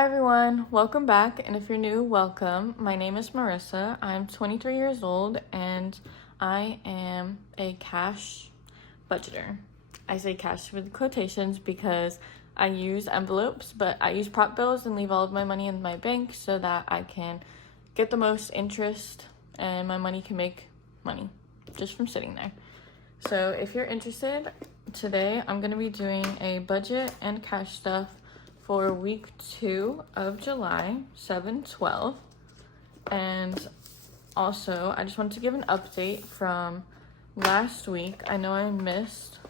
Hi everyone, welcome back, and if you're new, welcome. My name is Marissa. I'm 23 years old and I am a cash budgeter. I say cash with quotations because I use envelopes, but I use prop bills and leave all of my money in my bank so that I can get the most interest and my money can make money just from sitting there. So if you're interested, today I'm going to be doing a budget and cash stuff for week 2 of July, 7/12. And also, I just wanted to give an update from last week. I know I missed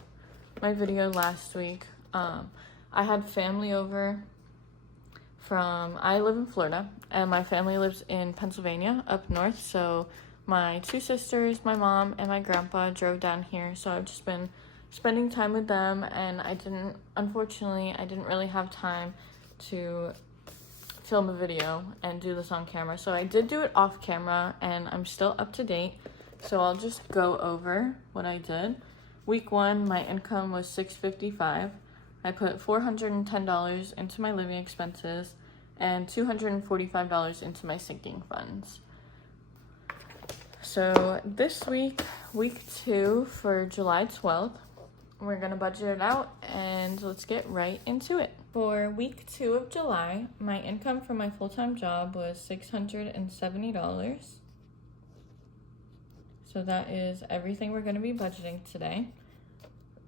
my video last week. I had family over I live in Florida, and my family lives in Pennsylvania up north. So my 2 sisters, my mom, and my grandpa drove down here. So I've just been spending time with them, and unfortunately, I didn't really have time to film a video and do this on camera. So I did do it off camera, and I'm still up to date. So I'll just go over what I did. Week 1, my income was $655. I put $410 into my living expenses and $245 into my sinking funds. So this week, week 2 for July 12th, we're gonna budget it out and let's get right into it. For week 2 of July, my income from my full-time job was $670. So that is everything we're gonna be budgeting today.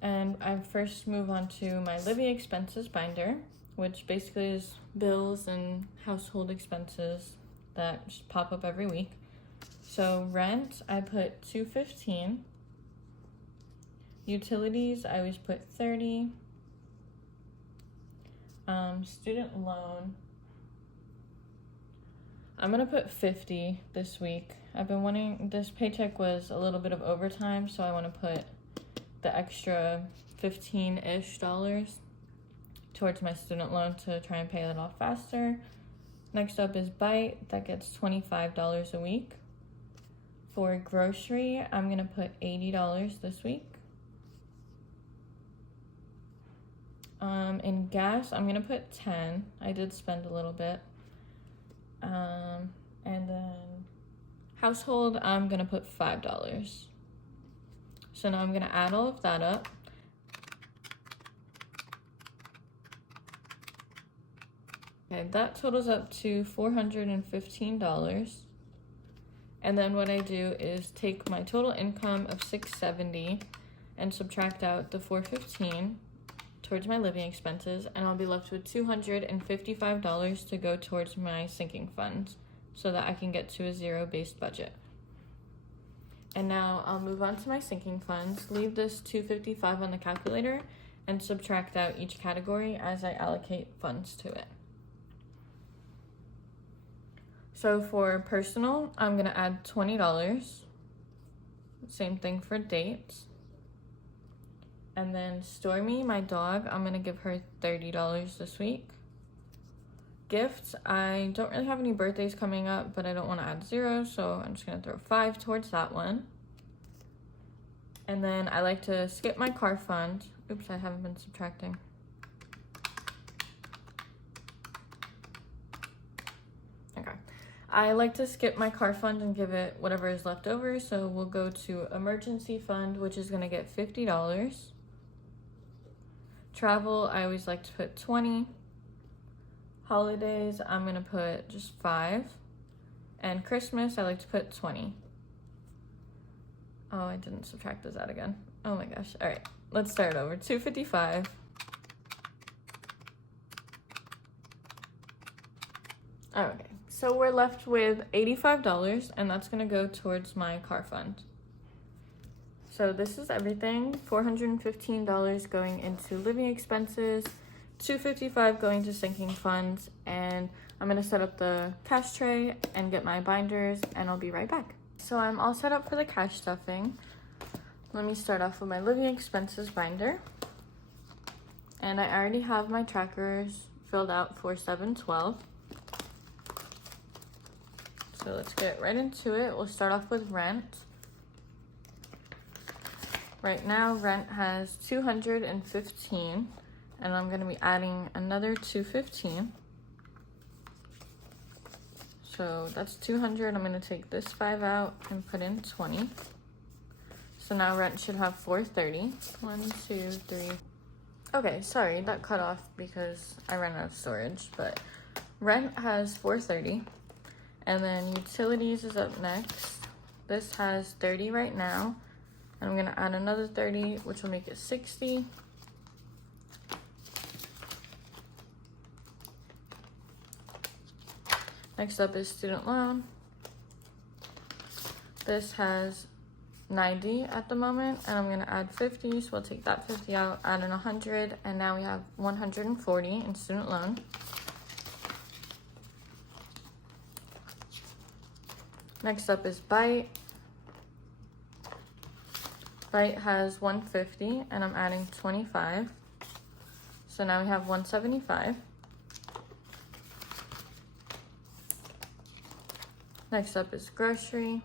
And I first move on to my living expenses binder, which basically is bills and household expenses that just pop up every week. So rent, I put $215. Utilities, I always put $30. Student loan, I'm gonna put $50 this week. This paycheck was a little bit of overtime, so I wanna put the extra $15-ish towards my student loan to try and pay that off faster. Next up is Bite, that gets $25 a week. For grocery, I'm gonna put $80 this week. In gas, I'm gonna put $10. I did spend a little bit. And then household, I'm gonna put $5. So now I'm gonna add all of that up. Okay, that totals up to $415. And then what I do is take my total income of $670 and subtract out the $415 towards my living expenses, and I'll be left with $255 to go towards my sinking funds so that I can get to a zero-based budget. And now I'll move on to my sinking funds, leave this $255 on the calculator, and subtract out each category as I allocate funds to it. So for personal, I'm gonna add $20. Same thing for dates. And then Stormy, my dog, I'm gonna give her $30 this week. Gifts, I don't really have any birthdays coming up, but I don't wanna add 0, so I'm just gonna throw 5 towards that one. And then I like to skip my car fund. Oops, I haven't been subtracting. Okay. I like to skip my car fund and give it whatever is left over, so we'll go to emergency fund, which is gonna get $50. Travel, I always like to put $20. Holidays, I'm gonna put just $5. And Christmas, I like to put $20. Oh, I didn't subtract those out again. Oh my gosh. All right, let's start over. $255. Okay, so we're left with $85, and that's gonna go towards my car fund. So this is everything. $415 going into living expenses, $255 going to sinking funds, and I'm gonna set up the cash tray and get my binders, and I'll be right back. So I'm all set up for the cash stuffing. Let me start off with my living expenses binder. And I already have my trackers filled out for 7/12. So let's get right into it. We'll start off with rent. Right now, rent has $215, and I'm gonna be adding another $215. So that's 200. I'm gonna take this 5 out and put in 20. So now rent should have 430. 1, 2, 3. Okay, sorry, that cut off because I ran out of storage, but rent has 430. And then utilities is up next. This has 30 right now. And I'm gonna add another 30, which will make it 60. Next up is student loan. This has 90 at the moment, and I'm gonna add 50, so we'll take that 50 out, add in 100, and now we have 140 in student loan. Next up is Bite. Bite has 150, and I'm adding 25. So now we have 175. Next up is grocery.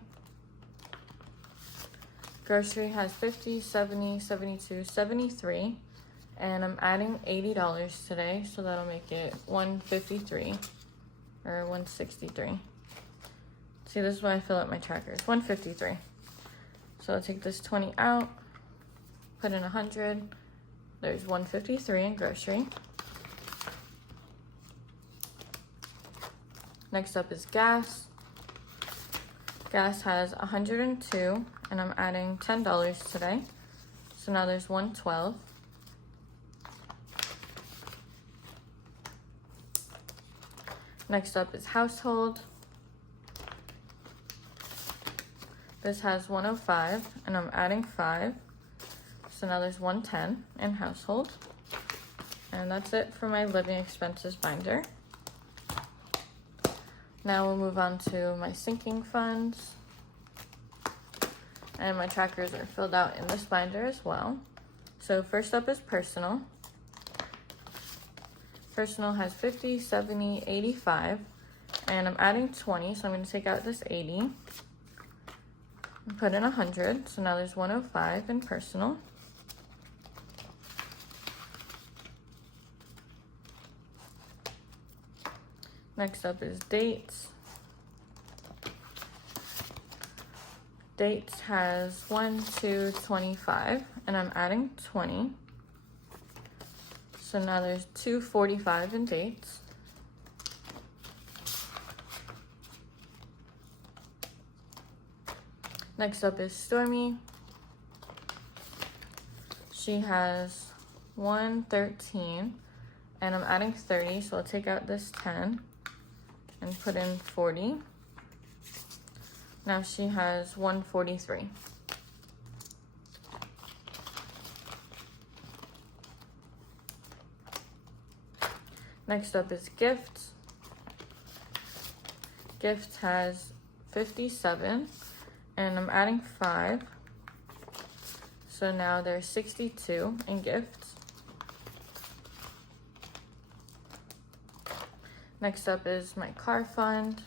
Grocery has 50, 70, 72, 73, and I'm adding $80 today, so that'll make it 153 or 163. See, this is why I fill up my trackers. 153. So I'll take this 20 out, put in 100. There's 153 in grocery. Next up is gas. Gas has 102, and I'm adding $10 today. So now there's 112. Next up is household. This has 105, and I'm adding 5. So now there's 110 in household. And that's it for my living expenses binder. Now we'll move on to my sinking funds. And my trackers are filled out in this binder as well. So first up is personal. Personal has 50, 70, 85, and I'm adding 20, so I'm going to take out this 80 and put in 100. So now there's 105 in personal. Next up is dates. Dates has 1, 2, 25, and I'm adding 20. So now there's 245 in dates. Next up is Stormy. She has 113, and I'm adding 30, so I'll take out this 10 and put in 40. Now she has 143. Next up is gifts. Gifts has 57, and I'm adding 5. So now there's 62 in gifts. Next up is my car fund.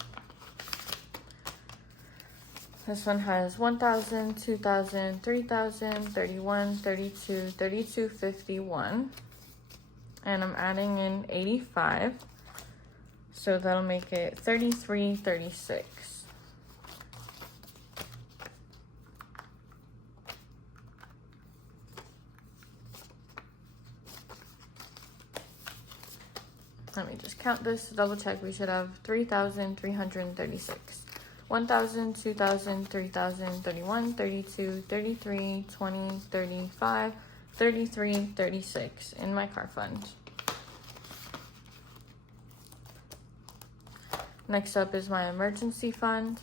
This one has 1,000, 2,000, 3,000, 31, 32, 32.51. And I'm adding in 85. So that'll make it 33.36. Let me just count this to double check. We should have 3,336. 1,000, 2,000, 3,000, 31, 32, 33, 20, 35, 33, 36 in my car fund. Next up is my emergency fund.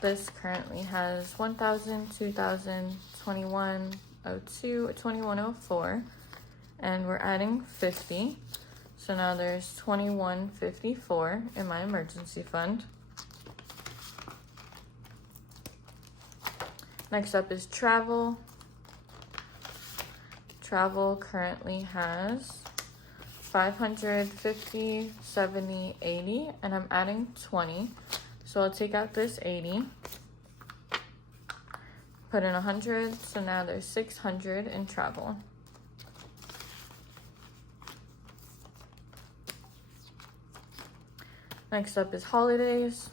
This currently has 1,000, 2,000, 2102, 2104, and we're adding 50. So now there's 2154 in my emergency fund. Next up is travel. Travel currently has 550, 70, 80, and I'm adding 20. So I'll take out this 80, put in 100, so now there's 600 in travel. Next up is holidays.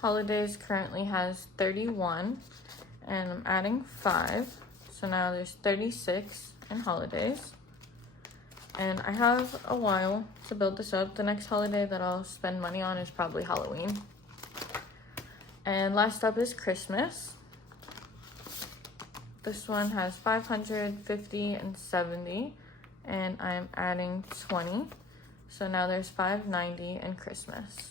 Holidays currently has 31, and I'm adding 5. So now there's 36 in holidays. And I have a while to build this up. The next holiday that I'll spend money on is probably Halloween. And last up is Christmas. This one has 550 and 70, and I'm adding 20. So now there's 590 in Christmas.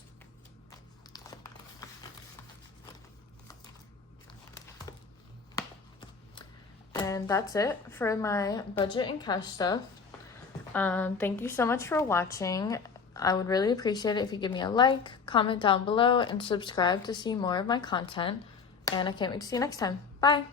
And that's it for my budget and cash stuff. Thank you so much for watching. I would really appreciate it if you give me a like, comment down below, and subscribe to see more of my content. And I can't wait to see you next time. Bye!